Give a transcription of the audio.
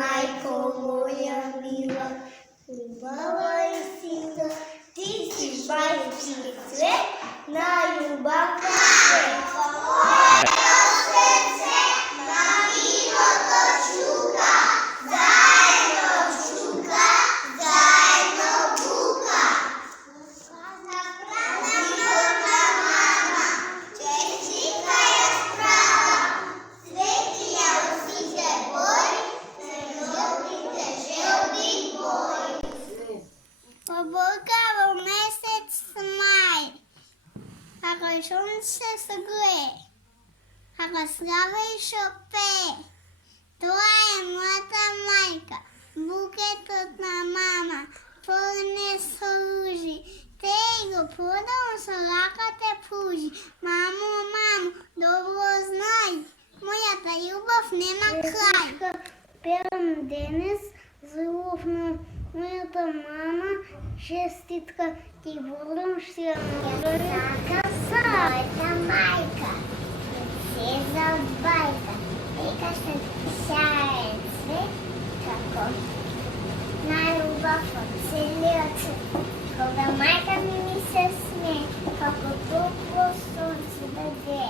Майко моя мила, любава и сила, ты сшибающий цвет на любах Поблагав месяць май, хорошо се согрее, слава шопе, твоя млада майка, букетът на мама, понес оружие, те го продал с ръката пужи. Мамо, добро знай, моята любов нема край. Певам денес за любов на моята мама, честитка ти будем ще моята майка, се за байка, нека ще сяе цвет, како най-любов от целият свет. Кога майка ми се смее, како топло слънце даде.